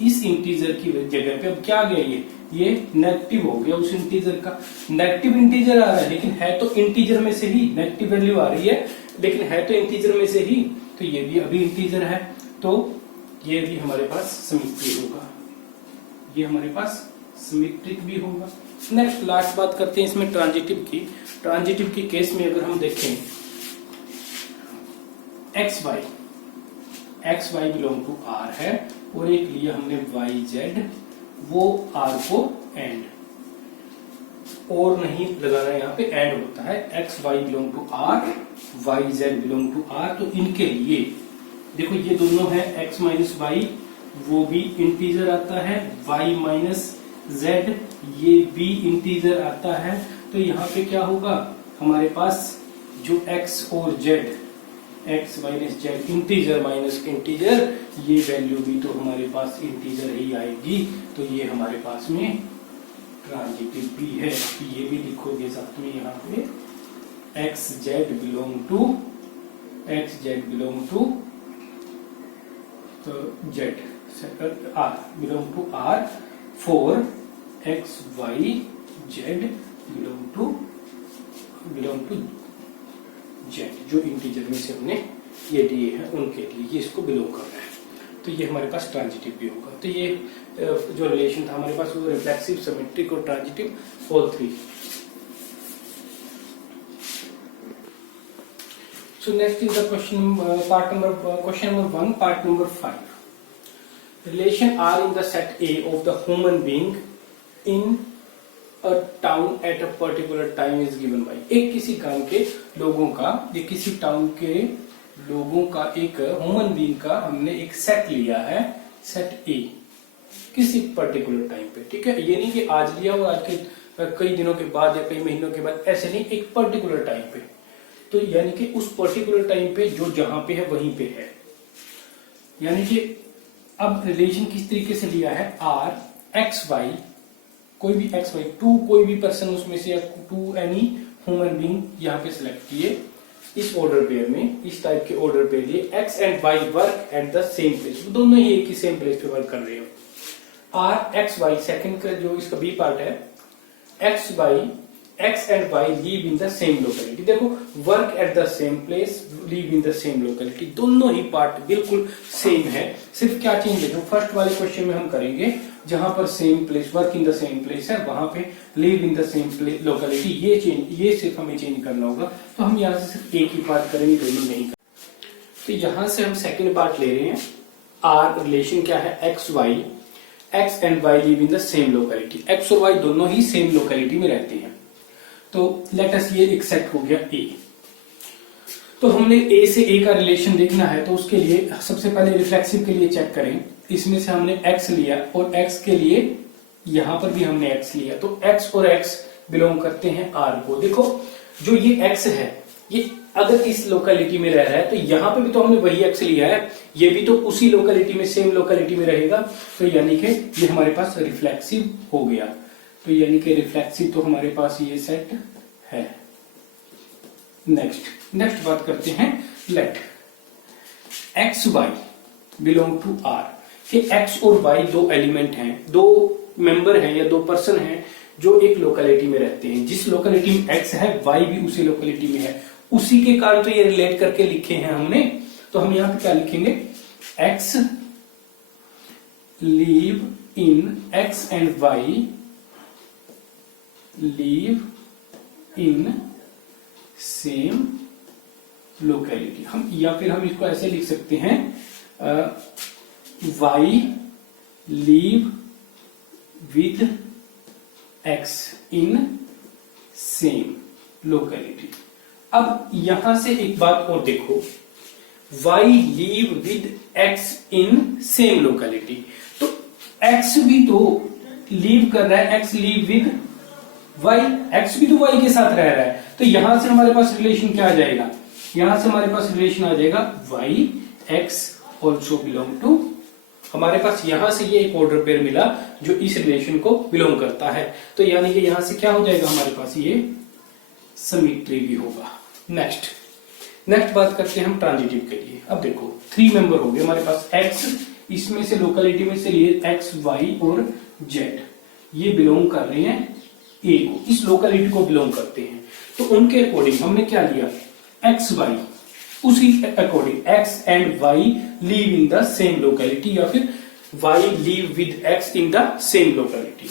इस इंटीजर की जगह पे अब क्या आ गया, ये नेगेटिव हो गया, उस इंटीजर का नेगेटिव इंटीजर आ रहा है, लेकिन है तो इंटीजर में से ही, नेगेटिव वैल्यू आ रही है लेकिन है तो इंटीजर में से ही, तो ये भी अभी इंटीजर है, तो ये भी हमारे पास सिमेट्रिक होगा, ये हमारे पास सिमेट्रिक भी होगा। नेक्स्ट लास्ट बात करते हैं इसमें ट्रांजिटिव की। ट्रांजिटिव की केस में अगर हम देखें x Y belong to R है, और एक लिया हमने वाई जेड, वो आर को एंड, और नहीं लगाना, यहाँ पे एंड होता है, x Y belong to R, y z belong to R, तो इनके लिए देखो ये दोनों है एक्स माइनस वाई, वो भी इंटीजर आता है, वाई माइनस जेड ये भी इंटीजर आता है, तो यहाँ पे क्या होगा हमारे पास जो एक्स और Z, x minus Z integer minus integer, ये वैल्यू भी तो हमारे पास इंटीजर ही आएगी, तो ये हमारे पास में ट्रांजिटिव भी है। ये भी लिखोगे साथ में यहाँ पे x z belong to z R belong to R for x y z belong to z, जो इंटीजर में से हमने ये दिए हैं उनके लिए ये इसको बिलोंग कर रहा है, तो ये हमारे पास ट्रांजिटिव भी होगा। तो ये जो रिलेशन था हमारे पास वो रिफ्लेक्सिव, सिमेट्रिक और transitive all three. So next is the question number 1, part number 5. Relation R in the set A of the human being in a town at a particular time is given by। एक किसी गांव के लोगों का, या किसी town के लोगों का एक ह्यूमन बीइंग का हमने एक सेट लिया है, सेट ए, किसी पर्टिकुलर टाइम पे, ठीक है, ये नहीं कि आज लिया और आज के कई दिनों के बाद या कई महीनों के बाद, ऐसे नहीं, एक पर्टिकुलर टाइम पे, तो यानी कि उस पर्टिकुलर टाइम पे जो जहां पे है वहीं पे है, यानी कि अब रिलेशन किस तरीके से लिया है, आर एक्स वाई, कोई भी एक्स वाई, टू कोई भी पर्सन उसमें से, या टू एनी ह्यूमन बीइंग यहाँ पे सिलेक्ट किए, इस ऑर्डर पेयर में, इस टाइप के ऑर्डर पेयर लिए x and y work at the same place, दोनों ही एक ही सेम प्लेस पे वर्क कर रहे हो। आर एक्स वाई, सेकंड का जो इसका बी पार्ट है, x and Y live in the same locality, देखो work at the same place, live in the same locality, दोनों ही पार्ट बिल्कुल सेम है, सिर्फ क्या चेंज है, जो फर्स्ट वाले क्वेश्चन में हम करेंगे, जहां पर same place, work in the same place है, वहां पे live in the same locality, ये सिर्फ हमें चेंज करना होगा, तो हम यहाँ से सिर्फ एक ही पार्ट करेंगे, दोनों नहीं करेंगे। तो यहां से हम सेकेंड पार्ट ले रहे हैं, आर रिलेशन क्या है, x and y live in the same locality, x और वाई दोनों ही सेम लोकेलिटी में रहते हैं, तो लेट अस, ये एक सेट हो गया ए। तो हमने ए से ए का रिलेशन देखना है, तो उसके लिए सबसे पहले रिफ्लेक्सिव के लिए चेक करें, इसमें से हमने x लिया और x के लिए यहां पर भी हमने x लिया, तो x और x बिलोंग करते हैं R को। देखो जो ये x है, ये अगर इस लोकेलिटी में रह रहा है, तो यहां पे भी तो हमने वही x लिया है, ये भी तो उसी लोकेलिटी में, सेम लोकेलिटी में रहेगा, तो यानी कि ये हमारे पास रिफ्लेक्सिव हो गया, तो यानी कि रिफ्लेक्सिव तो हमारे पास ये सेट है। नेक्स्ट बात करते हैं, let x Y belong to R, कि x और y दो एलिमेंट हैं, दो मेंबर हैं या दो पर्सन हैं जो एक लोकेलिटी में रहते हैं, जिस लोकेलिटी में x है y भी उसी लोकेलिटी में है, उसी के कारण तो ये रिलेट करके लिखे हैं हमने, तो हम यहां पे क्या लिखेंगे, x leave in x and y live in same locality। हम या फिर हम इसको ऐसे लिख सकते हैं y live with x in same locality। अब यहां से एक बात और देखो, y live with x in same locality, तो x भी तो लीव कर रहा है, x leave with y, x भी तो y के साथ रह रहा है, तो यहां से हमारे पास रिलेशन क्या आ जाएगा, यहां से हमारे पास रिलेशन आ जाएगा y x also belong to, हमारे पास यहां से ये एक ऑर्डर पेयर मिला जो इस रिलेशन को बिलोंग करता है, तो यानी कि यहां से क्या हो जाएगा हमारे पास, ये सिमेट्री भी होगा। नेक्स्ट बात करते हैं हम ट्रांजिटिव के लिए। अब देखो 3 मेंबर हो गए हमारे पास, x इसमें से लोकेलिटी में से लिए x y और z, ये बिलोंग कर रहे हैं a को, इस लोकेलिटी को बिलोंग करते हैं, तो उनके अकॉर्डिंग हमने क्या लिया, x y, उसी according x and y live in the same locality, या फिर y live with x in the same locality.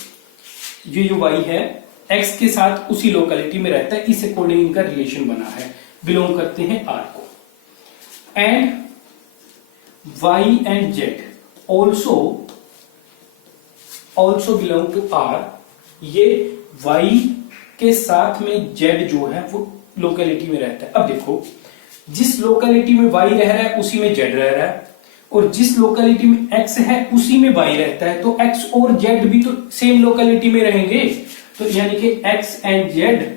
ये जो y है x के साथ उसी लोकेलिटी में रहता है, इस अकॉर्डिंग इनका रिलेशन बना है, बिलोंग करते हैं R को। And y and z also belong to R, ये y के साथ में z जो है वो लोकेलिटी में रहता है। अब देखो जिस लोकेलिटी में y रह रहा है उसी में z रह रहा है, और जिस लोकेलिटी में x है उसी में y रहता है, तो x और z भी तो सेम लोकेलिटी में रहेंगे, तो यानी कि x and z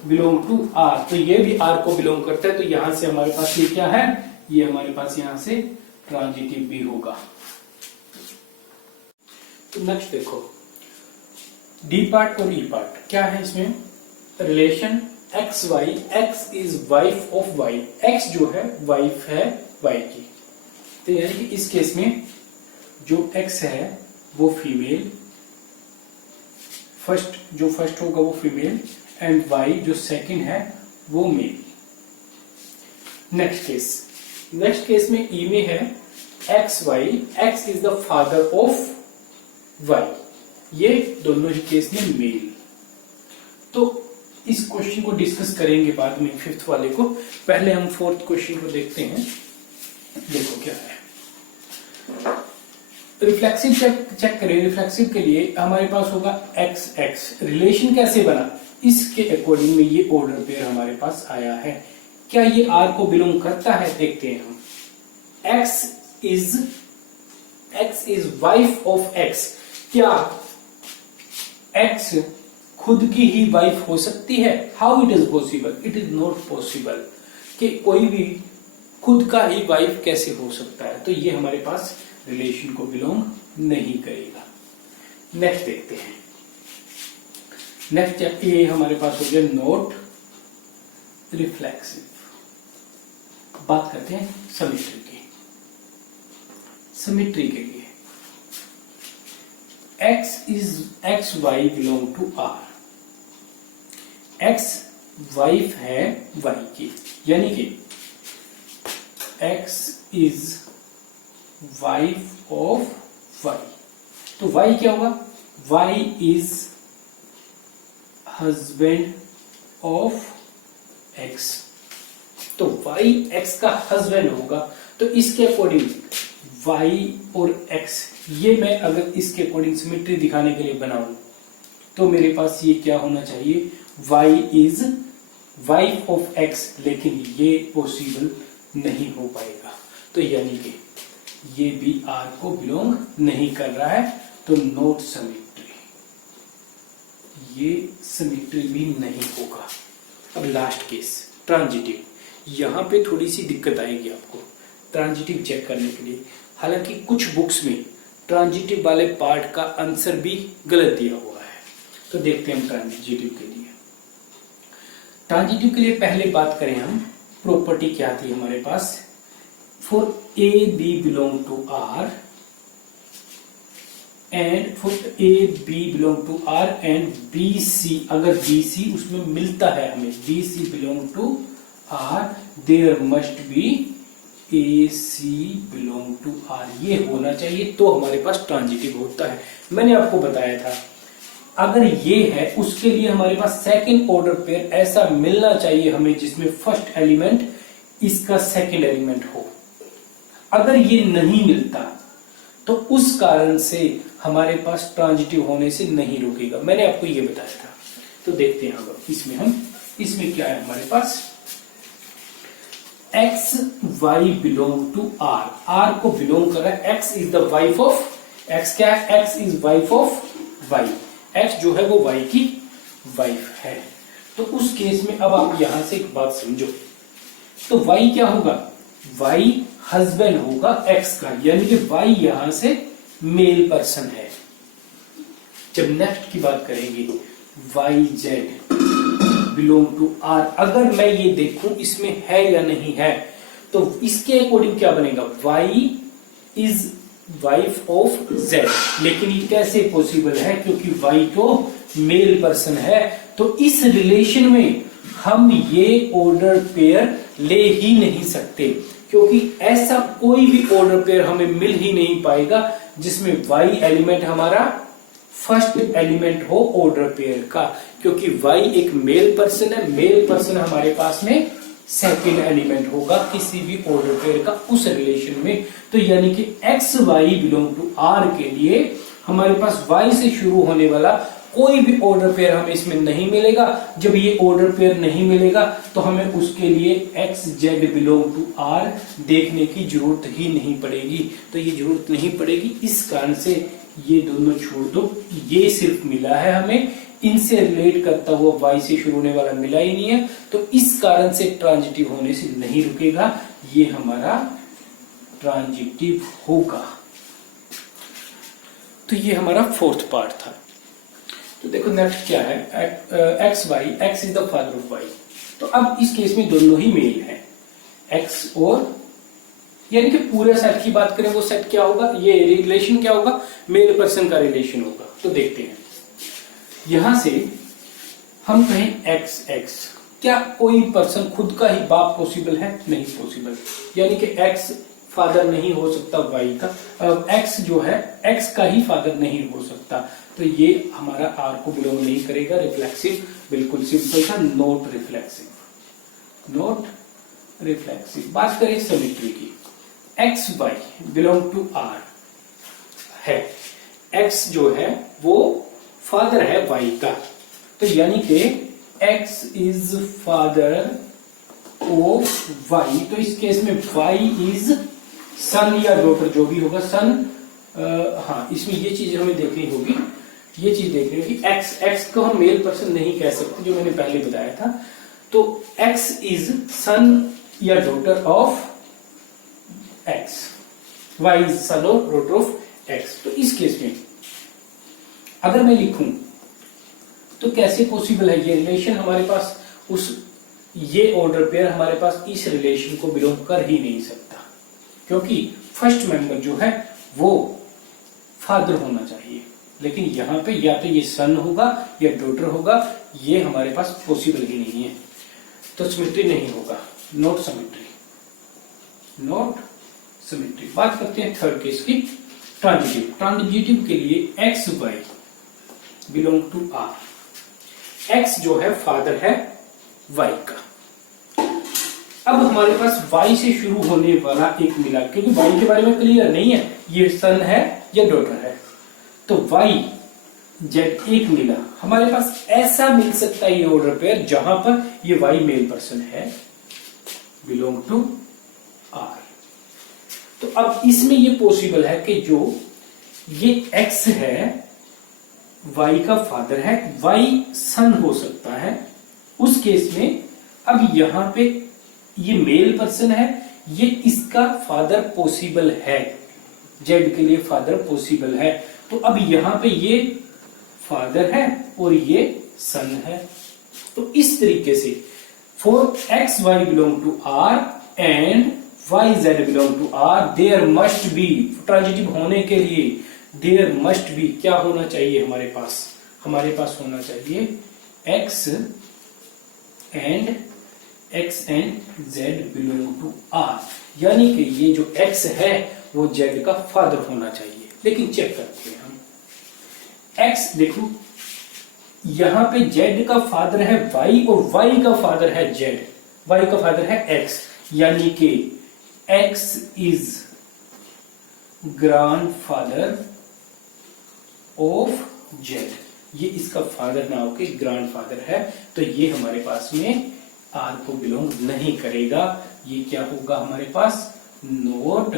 belong to R, तो ये भी R को बिलोंग करता है, तो यहां से हमारे पास ये क्या है, ये हमारे पास यहां से ट्रांजिटिव भी होगा। तो नेक्स्ट देखो डी पार्ट और ई पार्ट क्या है, इसमें relation x y, x is wife of Y, x जो है वाइफ है वाई की, तो यानी कि इस केस में जो एक्स है वो फीमेल, जो फर्स्ट होगा वो फीमेल, एंड वाई जो सेकंड है वो मेल। नेक्स्ट केस में ई में है x y, x is the father of y, ये दोनों ही केस में मेल। तो इस क्वेश्चन को डिस्कस करेंगे बाद में, 5th वाले को, पहले हम 4th क्वेश्चन को देखते हैं। देखो क्या है, रिफ्लेक्सिव चेक करें। रिफ्लेक्सिव के लिए हमारे पास होगा एक्स एक्स, रिलेशन कैसे बना, इसके अकॉर्डिंग में ये ऑर्डर पेयर हमारे पास आया है। क्या ये आर को बिलोंग करता है, देखते हैं हम। X is wife of X, क्या एक्स खुद की ही वाइफ हो सकती है? How it is possible? It is not possible कि कोई भी खुद का ही वाइफ कैसे हो सकता है, तो ये हमारे पास रिलेशन को बिलोंग नहीं करेगा। नेक्स्ट देखते हैं। नेक्स्ट ये हमारे पास हो गया नॉट रिफ्लेक्सिव। बात करते हैं सिमेट्री की। सिमेट्री के लिए x Y belong to R, x wife है वाई की, यानी कि x is wife of y, तो वाई क्या होगा? Y is husband of x, तो वाई एक्स का हस्बैंड होगा। तो इसके अकॉर्डिंग वाई और एक्स, ये मैं अगर इसके अकॉर्डिंग सिमेट्री दिखाने के लिए बनाऊं तो मेरे पास ये क्या होना चाहिए? Y is wife of x, लेकिन ये पॉसिबल नहीं हो पाएगा, तो यानी कि ये भी आर को बिलोंग नहीं कर रहा है, तो नॉट सिमेट्री, ये सिमेट्री भी नहीं होगा। अब लास्ट केस ट्रांजिटिव, यहां पे थोड़ी सी दिक्कत आएगी आपको ट्रांजिटिव चेक करने के लिए। हालांकि कुछ बुक्स में ट्रांजिटिव वाले पार्ट का आंसर भी गलत दिया हुआ है, तो देखते हैं हम ट्रांजिटिव के लिए। ट्रांजिटिव के लिए पहले बात करें हम, प्रॉपर्टी क्या थी हमारे पास? For A B belong to R and for A B belong to R and B C, अगर बी सी उसमें मिलता है हमें, B C belong to R, there must be A C belong to R, ये होना चाहिए तो हमारे पास ट्रांजिटिव होता है। मैंने आपको बताया था अगर ये है उसके लिए हमारे पास सेकंड ऑर्डर पेयर ऐसा मिलना चाहिए हमें जिसमें फर्स्ट एलिमेंट इसका सेकंड एलिमेंट हो। अगर ये नहीं मिलता तो उस कारण से हमारे पास ट्रांजिटिव होने से नहीं रुकेगा, मैंने आपको ये बताया था। तो देखते हैं अब इसमें क्या है हमारे पास, X Y belong to R, R को बिलोंग कर रहा है, X is the wife of, X क्या है, X is wife of Y, x जो है वो वाई की वाइफ है। तो उस केस में अब आप यहां से एक बात समझो, तो वाई क्या होगा, वाई हस्बैंड होगा एक्स का, यानी कि वाई यहां से मेल पर्सन है। जब नेक्स्ट की बात करेंगे, y z belong to R, अगर मैं ये देखूं इसमें है या नहीं है, तो इसके अकॉर्डिंग क्या बनेगा, y is wife of z. लेकिन ये कैसे पॉसिबल है, क्योंकि वाई तो मेल पर्सन है। तो इस रिलेशन में हम ये ऑर्डर पेयर ले ही नहीं सकते, क्योंकि ऐसा कोई भी ऑर्डर पेयर हमें मिल ही नहीं पाएगा जिसमें वाई एलिमेंट हमारा फर्स्ट एलिमेंट हो ऑर्डर पेयर का, क्योंकि वाई एक मेल पर्सन है, मेल पर्सन हमारे पास में सेकेंड एलिमेंट होगा किसी भी ऑर्डर पेयर का उस रिलेशन में। तो यानी कि x Y belong to R के लिए हमारे पास वाई से शुरू होने वाला कोई भी ऑर्डर पेयर हमें इसमें नहीं मिलेगा। जब ये ऑर्डर पेयर नहीं मिलेगा तो हमें उसके लिए x z belong to R देखने की जरूरत ही नहीं पड़ेगी। तो ये जरूरत नहीं पड़ेगी, इस कारण से ये दोनों छोड़ दो, ये सिर्फ मिला है हमें, इनसे रिलेट करता हुआ वाई से शुरू होने वाला मिला ही नहीं है, तो इस कारण से ट्रांजिटिव होने से नहीं रुकेगा, ये हमारा ट्रांजिटिव होगा। तो ये हमारा फोर्थ पार्ट था। तो देखो नेक्स्ट क्या है, x y, x is the father of y. तो अब इस केस में दोनों ही मेल है, एक्स और, यानी कि पूरे सेट की बात करें वो सेट क्या होगा, ये रिलेशन क्या होगा, मेल पर्सन का रिलेशन होगा। तो देखते हैं, यहां से हम कहें एक्स एक्स, क्या कोई पर्सन खुद का ही बाप पॉसिबल है, नहीं पॉसिबल, यानी कि एक्स फादर नहीं हो सकता वाई का, एक्स जो है एक्स का ही फादर नहीं हो सकता, तो ये हमारा आर को बिलोंग नहीं करेगा। रिफ्लेक्सिव, बिल्कुल सिंपल था, नॉट रिफ्लेक्सिव, नॉट रिफ्लेक्सिव। बात करें सिमेट्री की, x Y belong to R है, एक्स जो है वो फादर है वाई का, तो यानी कि x is father of y, तो इस केस में वाई इज सन या डॉटर जो भी होगा, सन, हाँ इसमें ये चीज हमें देखनी होगी, ये चीज देखनी होगी, एक्स, एक्स को हम मेल पर्सन नहीं कह सकते जो मैंने पहले बताया था, तो एक्स इज सन या daughter of X, Y is son और डॉटर ऑफ एक्स। तो इस केस में अगर मैं लिखूं तो कैसे पॉसिबल है, ये रिलेशन हमारे पास उस, ये ऑर्डर पेयर हमारे पास इस रिलेशन को बिलोंग कर ही नहीं सकता, क्योंकि फर्स्ट मेंबर जो है वो फादर होना चाहिए, लेकिन यहां पे या तो ये सन होगा या डॉटर होगा, ये हमारे पास पॉसिबल ही नहीं है, तो सिमेट्री नहीं होगा, नॉट सिमेट्री, नॉट सिमेट्री। बात करते हैं थर्ड केस की, ट्रांजिटिव। ट्रांजिटिव के लिए x Y belong to R, x जो है फादर है वाई का, अब हमारे पास वाई से शुरू होने वाला एक मिला, क्योंकि वाई के बारे में क्लियर नहीं है ये सन है या डॉटर है, तो वाई जेड एक मिला, हमारे पास ऐसा मिल सकता है ये ऑर्डर पेयर जहां पर ये वाई मेल पर्सन है, बिलोंग टू आर। तो अब इसमें ये पॉसिबल है कि जो ये एक्स है वाई का फादर है, वाई सन हो सकता है, उस केस में अब यहां पे ये मेल पर्सन है, ये इसका फादर पॉसिबल है, जेड के लिए फादर पॉसिबल है, तो अब यहां पे ये फादर है और ये सन है। तो इस तरीके से for x Y belong to R and y z belong to R, there must be, transitive होने के लिए देयर मस्ट बी क्या होना चाहिए हमारे पास होना चाहिए x and x and z belong to R, यानी कि ये जो एक्स है वो जेड का फादर होना चाहिए। लेकिन चेक करते हैं हम, एक्स देखो यहां पे जेड का फादर है वाई और वाई का फादर है जेड, वाई का फादर है एक्स, यानी कि x is grandfather of Z, ये इसका फादर ना होके ग्रैंडफादर है, तो ये हमारे पास में आर को बिलोंग नहीं करेगा। ये क्या होगा हमारे पास, नॉट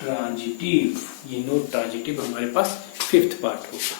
ट्रांजिटिव, ये नॉट ट्रांजिटिव हमारे पास फिफ्थ पार्ट होगा।